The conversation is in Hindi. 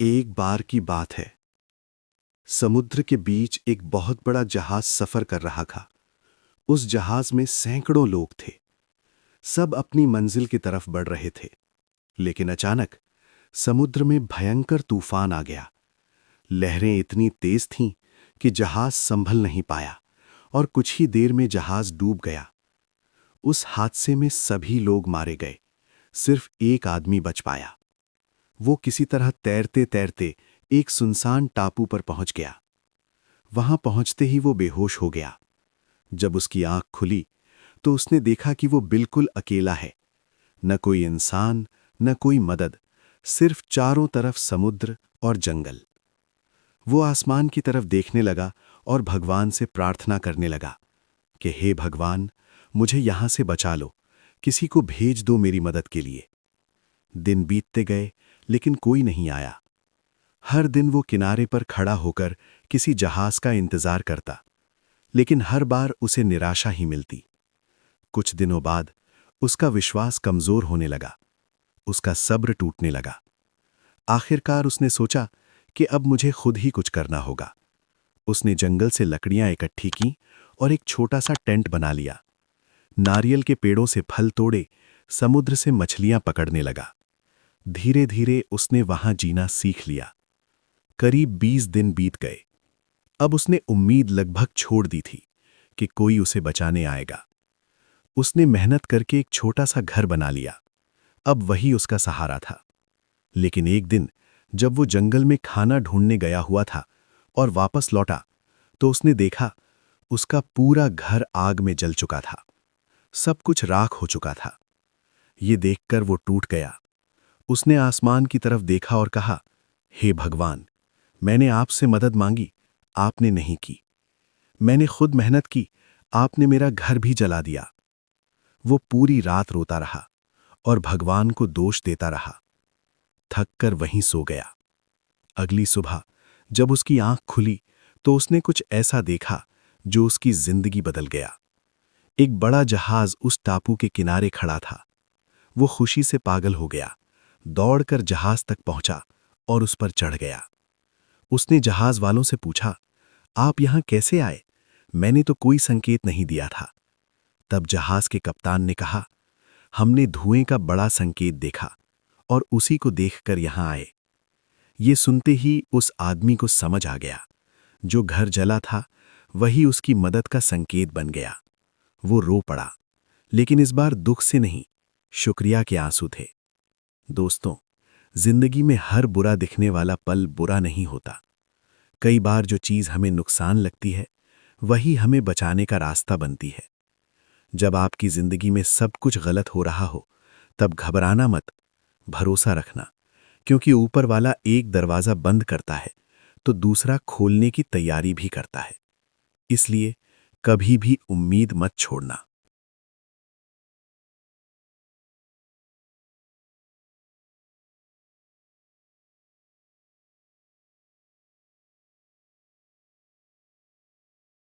एक बार की बात है। समुद्र के बीच एक बहुत बड़ा जहाज सफर कर रहा था। उस जहाज में सैकड़ों लोग थे। सब अपनी मंजिल की तरफ बढ़ रहे थे। लेकिन अचानक समुद्र में भयंकर तूफान आ गया। लहरें इतनी तेज थीं कि जहाज संभल नहीं पाया और कुछ ही देर में जहाज डूब गया। उस हादसे में सभी लोग मारे गए। सिर्फ एक आदमी बच पाया। वो किसी तरह तैरते तैरते एक सुनसान टापू पर पहुंच गया। वहां पहुंचते ही वो बेहोश हो गया। जब उसकी आंख खुली तो उसने देखा कि वो बिल्कुल अकेला है। न कोई इंसान, न कोई मदद, सिर्फ चारों तरफ समुद्र और जंगल। वो आसमान की तरफ देखने लगा और भगवान से प्रार्थना करने लगा कि हे भगवान, मुझे यहां से बचा लो, किसी को भेज दो मेरी मदद के लिए। दिन बीतते गए लेकिन कोई नहीं आया। हर दिन वो किनारे पर खड़ा होकर किसी जहाज का इंतजार करता, लेकिन हर बार उसे निराशा ही मिलती। कुछ दिनों बाद उसका विश्वास कमजोर होने लगा। उसका सब्र टूटने लगा। आखिरकार उसने सोचा कि अब मुझे खुद ही कुछ करना होगा। उसने जंगल से लकड़ियां इकट्ठी की और एक छोटा सा टेंट बना लिया। नारियल के पेड़ों से फल तोड़े, समुद्र से मछलियां पकड़ने लगा। धीरे धीरे उसने वहां जीना सीख लिया। करीब 20 दिन बीत गए। अब उसने उम्मीद लगभग छोड़ दी थी कि कोई उसे बचाने आएगा। उसने मेहनत करके एक छोटा सा घर बना लिया। अब वही उसका सहारा था। लेकिन एक दिन जब वो जंगल में खाना ढूंढने गया हुआ था और वापस लौटा, तो उसने देखा उसका पूरा घर आग में जल चुका था। सब कुछ राख हो चुका था। ये देखकर वो टूट गया। उसने आसमान की तरफ देखा और कहा, हे भगवान, मैंने आपसे मदद मांगी, आपने नहीं की। मैंने खुद मेहनत की, आपने मेरा घर भी जला दिया। वो पूरी रात रोता रहा और भगवान को दोष देता रहा। थक कर वहीं सो गया। अगली सुबह जब उसकी आंख खुली तो उसने कुछ ऐसा देखा जो उसकी जिंदगी बदल गया। एक बड़ा जहाज उस टापू के किनारे खड़ा था। वो खुशी से पागल हो गया, दौड़कर जहाज तक पहुंचा और उस पर चढ़ गया। उसने जहाज वालों से पूछा, आप यहां कैसे आए? मैंने तो कोई संकेत नहीं दिया था। तब जहाज के कप्तान ने कहा, हमने धुएं का बड़ा संकेत देखा और उसी को देखकर यहां आए। ये सुनते ही उस आदमी को समझ आ गया, जो घर जला था वही उसकी मदद का संकेत बन गया। वो रो पड़ा, लेकिन इस बार दुख से नहीं, शुक्रिया के आंसू थे। दोस्तों, जिंदगी में हर बुरा दिखने वाला पल बुरा नहीं होता। कई बार जो चीज हमें नुकसान लगती है वही हमें बचाने का रास्ता बनती है। जब आपकी जिंदगी में सब कुछ गलत हो रहा हो, तब घबराना मत, भरोसा रखना, क्योंकि ऊपर वाला एक दरवाजा बंद करता है तो दूसरा खोलने की तैयारी भी करता है। इसलिए कभी भी उम्मीद मत छोड़ना।